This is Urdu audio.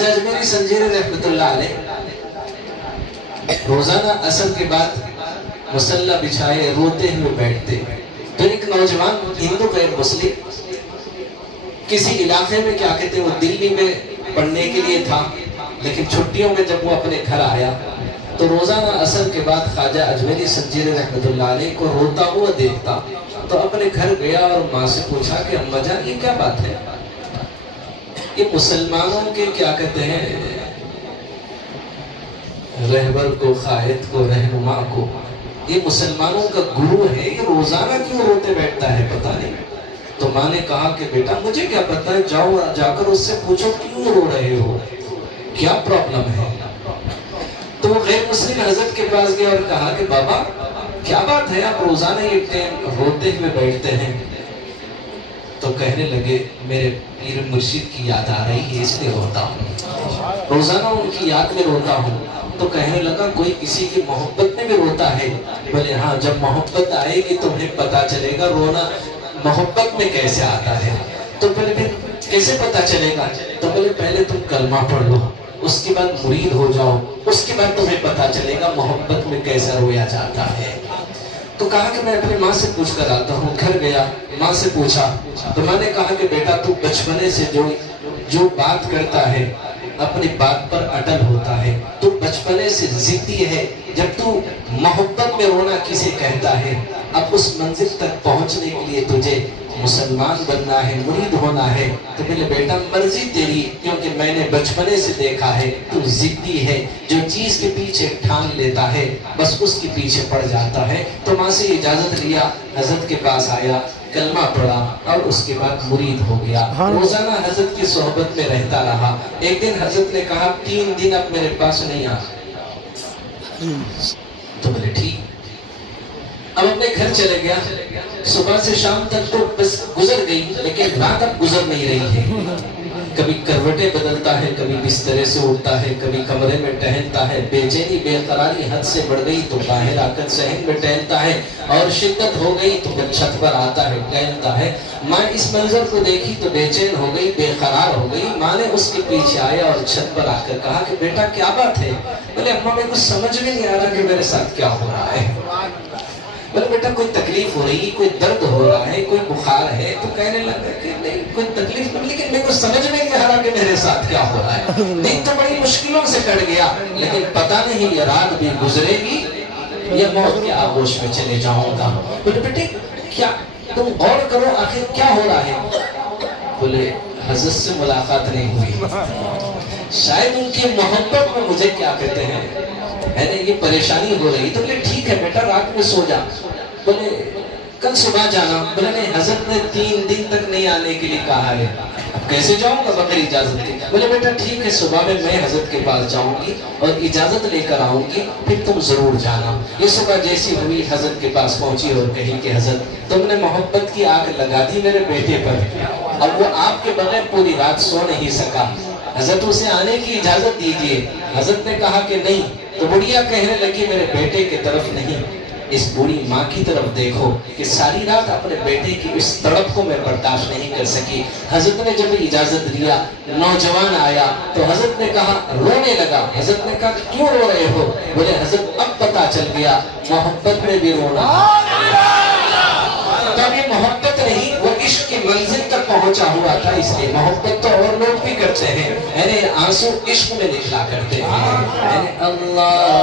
خواجہ اجمیری سنجیری رحمۃ اللہ علیہ روزانہ عصر کے بعد مصلی بچھائے روتے ہوئے بیٹھتے. تو ایک نوجوان ہندو غیر مسلم کسی علاقے میں کیا کہتے ہیں وہ دلی میں پڑھنے کے لیے تھا، لیکن چھٹیوں میں جب وہ اپنے گھر آیا تو روزانہ عصر کے بعد خواجہ اجمیری سنجیری رحمۃ اللہ علیہ کو روتا ہوا دیکھتا تو اپنے گھر گیا اور ماں سے پوچھا کہ اماں جان یہ کیا بات ہے؟ یہ مسلمانوں کے کیا کہتے ہیں رہبر کو، قائد کو، رہنما کو، یہ مسلمانوں کا گرو ہے، یہ روزانہ کیوں روتے بیٹھتا ہے پتہ نہیں. تو ماں نے کہا کہ بیٹا مجھے کیا پتہ ہے، جاؤ جا کر اس سے پوچھو کیوں رو رہے ہو، کیا پرابلم ہے. تو وہ غیر مسلم حضرت کے پاس گیا اور کہا کہ بابا کیا بات ہے، آپ روزانہ یہ ٹائم روتے ہوئے بیٹھتے ہیں؟ تو کہنے لگے میرے پیر مرشد کی یاد آ رہی ہے اس لیے روتا ہوں، روزانہ ان کی یاد میں روتا ہوں. تو کہنے لگا کوئی کسی کی محبت میں بھی روتا ہے؟ بولے ہاں، جب محبت آئے گی تمہیں پتا چلے گا رونا محبت میں کیسے آتا ہے. تو بولے پھر کیسے پتا چلے گا؟ تو بولے پہلے تم کلمہ پڑھ لو، اس کے بعد مرید ہو جاؤ، اس کے بعد تمہیں پتا چلے گا محبت میں کیسا رویا جاتا ہے. تو کہا کہ میں اپنی ماں سے پوچھ کر آتا ہوں. گھر گیا، ماں سے پوچھا تو ماں نے کہا کہ بیٹا تو بچپنے سے جو بات کرتا ہے اپنی بات پر اٹل ہوتا ہے، تو بچپنے سے ضدی ہے. جب تو محبت میں رونا کسے کہتا ہے؟ اب اس منزل تک پہنچنے کے لیے تجھے مسلمان بننا ہے، مرید ہونا ہے. تو بولے بیٹا مرضی تیری، کیونکہ میں نے بچپنے سے دیکھا ہے تو ضدی ہے، جو چیز کے پیچھے ٹھان لیتا ہے بس اس کے پیچھے پڑ جاتا ہے. تو ماں سے اجازت لیا، حضرت کے پاس آیا، کلمہ پڑھا اور اس کے بعد مرید ہو گیا. روزانہ حضرت کی صحبت میں رہتا رہا. ایک دن حضرت نے کہا 3 دن اب میرے پاس نہیں آ. تو بولے ٹھیک. اب اپنے گھر چلے گیا. صبح سے شام تک تو بس گزر گئی، لیکن رات اب گزر نہیں رہی ہے. کبھی کروٹیں بدلتا ہے، کبھی بسترے سے اٹھتا ہے، کبھی کمرے میں ٹہلتا ہے. بے چینی بے قراری حد سے بڑھ گئی تو باہر آ کر صحن میں ٹہلتا ہے، اور شدت ہو گئی تو پھر چھت پر آتا ہے، ٹہلتا ہے. ماں اس منظر کو دیکھی تو بے چین ہو گئی، بے قرار ہو گئی. ماں نے اس کے پیچھے آیا اور چھت پر آ کر کہا کہ بیٹا کیا بات ہے؟ بولے اماں میرے کو سمجھ میں نہیں آ رہا کہ میرے ساتھ کیا ہو رہا ہے. بولے بیٹا کوئی تکلیف ہو رہی، کوئی درد ہو رہا ہے، کوئی بخار ہے؟ تو کہنے لگا کہ نہیں کوئی تکلیف نہیں، لیکن میرے کو سمجھ میں نہیں آ رہا کہ میرے ساتھ کیا ہو رہا ہے. دن تو بڑی مشکلوں سے کٹ گیا، لیکن پتہ نہیں یہ رات بھی گزرے گی یا موت کے آغوش میں چلے جاؤں گا. بولے بیٹے کیا تم غور کرو آخر کیا ہو رہا ہے؟ بولے حضرت سے ملاقات نہیں ہوئی، شاید ان کی محبت میں مجھے کیا کہتے ہیں یہ پریشانی ہو رہی. تو بولے ٹھیک ہے بیٹا رات میں سو جا. بولے کل صبح جانا. بولے نہیں حضرت نے 3 دن تک نہیں آنے کے لیے کہا ہے، اب کیسے جاؤں گا بغیر اجازت کے؟ بولے بیٹا ٹھیک ہے صبح میں حضرت کے پاس جاؤں گی اور اجازت لے کر آؤں گی، پھر تم ضرور جانا. یہ صبح جیسی ہوئی حضرت کے پاس پہنچی اور کہی کہ حضرت تم نے محبت کی آگ لگا دی میرے بیٹے پر، اب وہ آپ کے بغیر پوری رات سو نہیں سکا، حضرت اسے آنے کی اجازت دیجیے. حضرت نے کہا کہ نہیں. تو بڑھیا کہنے لگی میرے بیٹے کی طرف نہیں، اس بوڑھی ماں کی طرف دیکھو کہ ساری رات اپنے بیٹے کی اس تڑپ کو میں برداشت نہیں کر سکی. حضرت نے جب اجازت لیا، نوجوان آیا تو حضرت نے کہا رونے لگا. حضرت نے کہا کیوں رو رہے ہو؟ بولے حضرت اب پتا چل گیا محبت میں بھی رونا. تب یہ محبت نہیں، وہ عشق کی منزل تک پہنچا ہوا تھا. اس لیے محبت تو اور لوگ بھی کرتے ہیں، یعنی آنسو عشق میں نکلا کرتے ہیں. اللہ